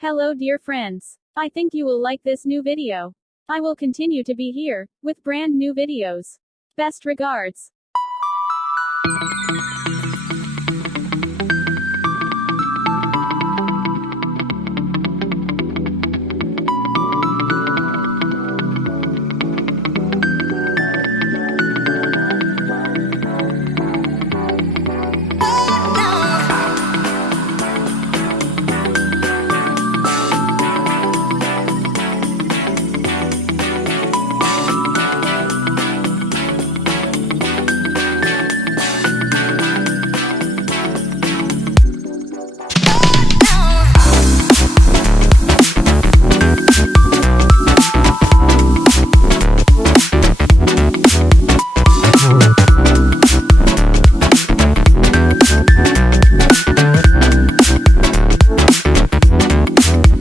Hello dear friends. I think you will like this new video. I will continue to be here, with brand new videos. Best regards.